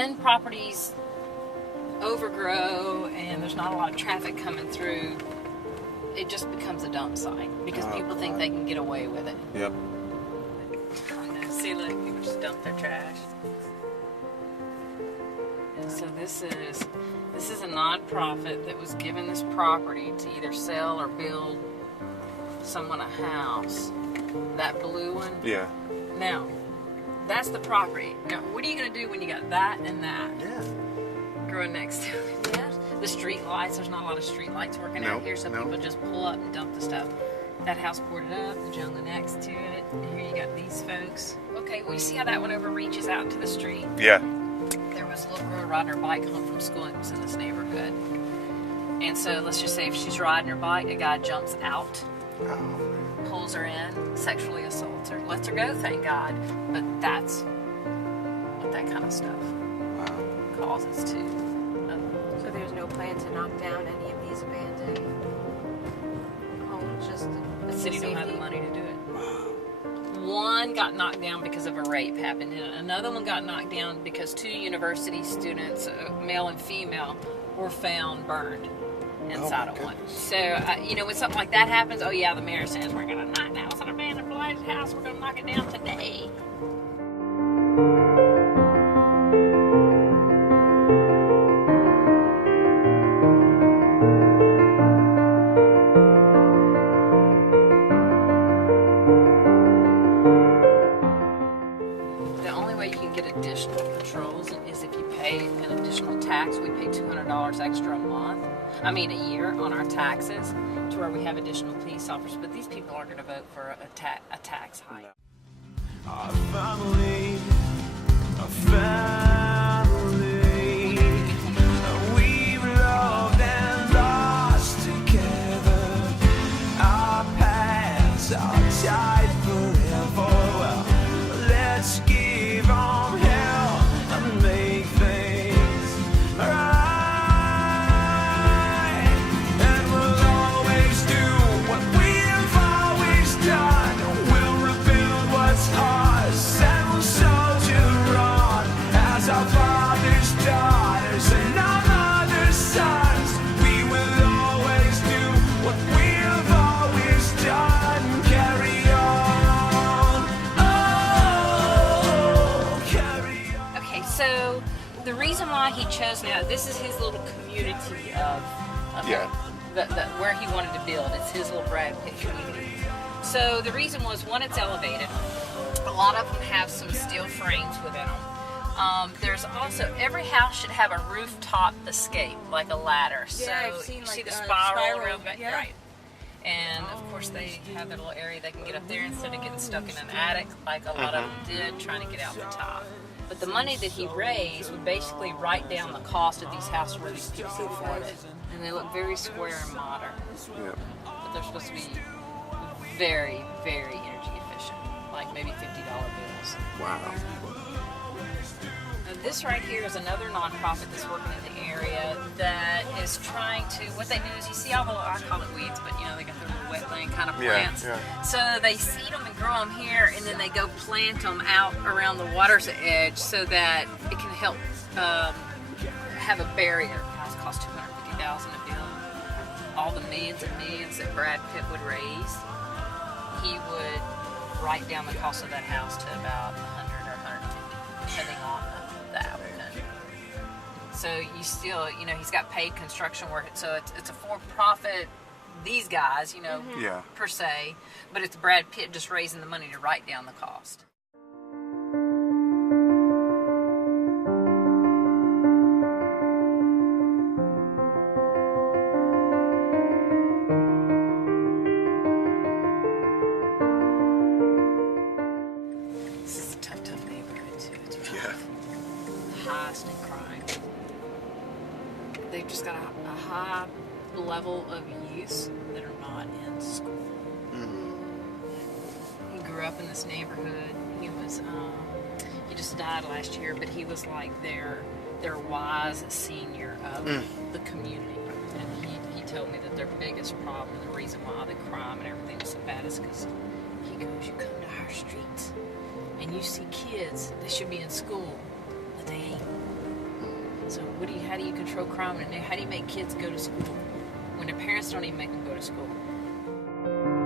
when properties overgrow and there's not a lot of traffic coming through, it just becomes a dump site because people think they can get away with it. Yep. I know. See, look, people just dump their trash. And so this is a nonprofit that was given this property to either sell or build someone a house. That blue one. Yeah. Now, that's the property. Now, what are you going to do when you got that and that growing next to it? Yeah. The street lights, there's not a lot of street lights working out here, so people just pull up and dump the stuff. That house boarded up, the jungle next to it, and here you got these folks. Okay, well, you see how that one over reaches out to the street? Yeah. There was a little girl riding her bike home from school. It was in this neighborhood. And so let's just say if she's riding her bike, a guy jumps out, pulls her in, sexually assaults her, lets her go, thank God. But that's what that kind of stuff causes too. So there's no plan to knock down any of these abandoned homes, just the city don't have the money to do it. One got knocked down because of a rape happened, and another one got knocked down because 2 university students, male and female, were found burned inside of one. So, when something like that happens, oh yeah, the mayor says we're going to knock down an abandoned blighted house, we're going to knock it down today. Additional patrols is if you pay an additional tax. We pay $200 extra a year on our taxes, to where we have additional police officers. But these people aren't going to vote for a tax hike. Our family, we've loved and lost together. Our paths are tied forever. Well, let's give on hell and make things right. And we'll always do what we've always done. We'll rebuild what's ours and we'll soldier on as our fathers' daughters and our mothers' sons. We will always do what we've always done. Carry on. Oh, carry on. Okay, so the reason why he chose now, this is his little community of where he wanted to build. It's his little Brad Pitt community. So the reason was, one, it's elevated. A lot of them have some steel frames within them. There's also, every house should have a rooftop escape, like a ladder. Yeah, so I've seen you like see the a spiral around back, yeah. right? And of course they have their little area they can get up there instead of getting stuck in an attic like a lot of them did, trying to get out the top. But the money that he raised would basically write down the cost of these houses where these people can afford it. And they look very square and modern. Yep. But they're supposed to be very, very energy efficient, like maybe $50 bills. Wow. Now, this right here is another nonprofit that's working in the area that is trying to, what they do is, you see all the, I call it weeds, but they got their little wetland kind of plants. Yeah. So they seed them and grow them here, and then they go plant them out around the water's edge so that it can help have a barrier. The house costs $250,000 to build. All the millions and millions that Brad Pitt would raise, he would write down the cost of that house to about 100 or 150, depending on the applicant. So you still, he's got paid construction work, so it's a for-profit, these guys, per se, but it's Brad Pitt just raising the money to write down the cost. This is a tough neighborhood too. It's rough. The highest in crime. They've just got a high level of youths that are not in school. He grew up in this neighborhood. He just died last year, but he was like their wise senior of the community. And he told me that their biggest problem, and the reason why the crime and everything is so bad, is because he goes, you come to our streets and you see kids that should be in school, but they ain't. So how do you control crime, and how do you make kids go to school when their parents don't even make them go to school?